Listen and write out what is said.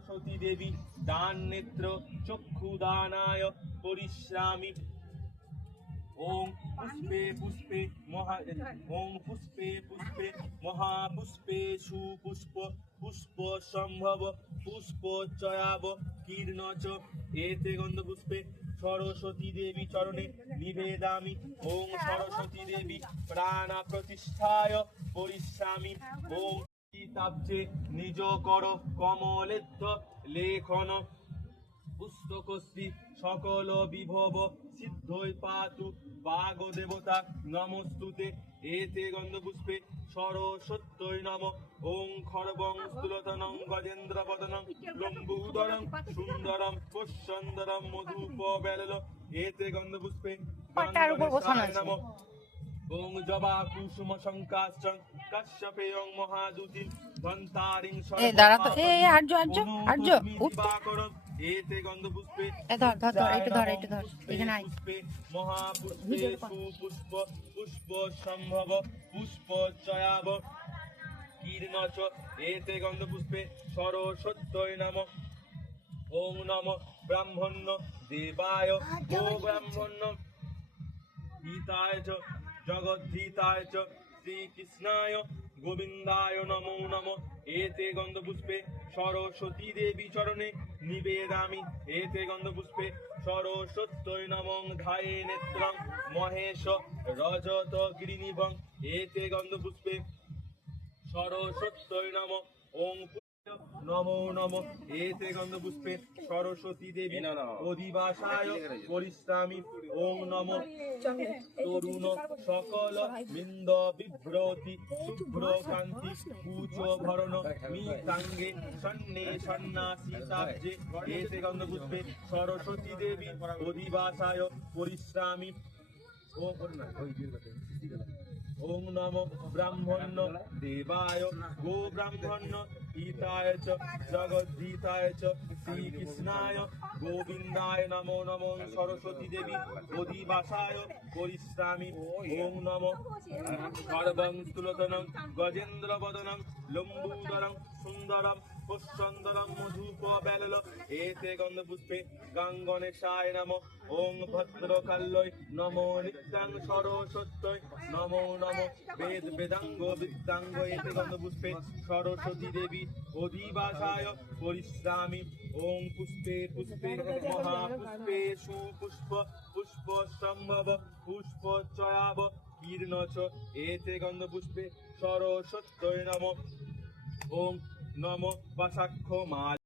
সরস্বতী দেবী দান নেত্র চক্ষুদানায় পরিশ্রামি। ওম পুষ্পে পুষ্পে মহাপুষ্পে সুপুষ্প পুষ্প সম্ভব পুষ্প চয়াব কীর্ণ চ এতে গন্ধপুষ্পে সরস্বতী দেবী চরণে নিবেদামি। ওম সরস্বতী দেবী প্রাণ প্রতিষ্ঠায় পরিশ্রামি। ওম তাব্জে নিজ কর কমলেদ্ধ লেখন পুস্তকশ্রী সকল বিভব সিদ্ধই পাতু বাগ দেবতা নমস্তুতে এতে গন্ধপুষ্পে সরস্বত্যৈ নম। ওং খড়বং স্থূলতনং গজেন্দ্র বদনং লম্বুদরং সুন্দরম পুষ্যন্দরম মধুপ বেলল এতে গন্ধপুষ্পে নম। ওং জবা কুসুম শঙ্কাশ্চং কাশ্যপেয়ং মহাদুতিম ধন্তারিং সর্বপাপং এতে গন্ধপুষ্পে পুষ্পে মহাপুষ্পে সুপুষ্প পুষ্প সম্ভব পুষ্প চয়াব কীর্ণ চ এতে গন্ধপুষ্পে সরস্বত্যৈ নম। ওং নম ব্রাহ্মণ্য দেবায় গো ব্রাহ্মণ্য হিতায় চ জগদ্ধিতায় চ শ্রীকৃষ্ণায় গোবিন্দায় নমো নমঃ এতে গন্ধপুষ্পে সরস্বতী দেবী চরণে নিবেদামি। এতে গন্ধপুষ্পে সরস্বত্যৈ নমঃ ধায়ে নেত্রং মহেশ রজত গিরিনিভং এতে গন্ধপুষ্পে সরস্বত্যৈ নমঃ। ওং নমো নমঃ এতে গন্ধপুষ্পে সরস্বতী দেবী অধিবাসায় পরিশ্রামি। ওং নমঃ তরুণ সকল বৃন্দ বিভ্রতি শুভ্র কান্তি কুচ ভরণ মিতাঙ্গে সন্নে সন্ন্যাসী সাব্জে এতে গন্ধপুষ্পে সরস্বতী দেবী অধিবাসায় পরিশ্রামি। ওং নমঃ ব্রাহ্মণ্য দেবায় গো ব্রাহ্মণ্য হিতায় চ জগদ্ধিতায় চ শ্রীকৃষ্ণায় গোবিন্দায় নমো নমঃ সরস্বতী দেবী অধিবাসায় পরিশ্রামি। ওং নমঃ সর্বং স্থূলতনং গজেন্দ্র বদনং লম্বুদরং সুন্দরম পুষ্যন্দরম মধুপ বেলল এতে গন্ধপুষ্পে গাঙ্গণেশায় নমঃ। ওং ভদ্রকাল্যৈ নমো নিত্যাং সরস্বত্যৈ নমো নমঃ বেদ বেদাঙ্গ বিদ্যাঙ্গ এতে গন্ধপুষ্পে সরস্বতী দেবী অধিবাসায় পরিশ্রামি। ওং পুষ্পে পুষ্পে মহাপুষ্পে সুপুষ্প পুষ্প সম্ভব পুষ্প চয়াব কীর্ণ চ এতে গন্ধপুষ্পে সরস্বত্যৈ নমঃ। ওং নমঃ বাসাক্ষ মাল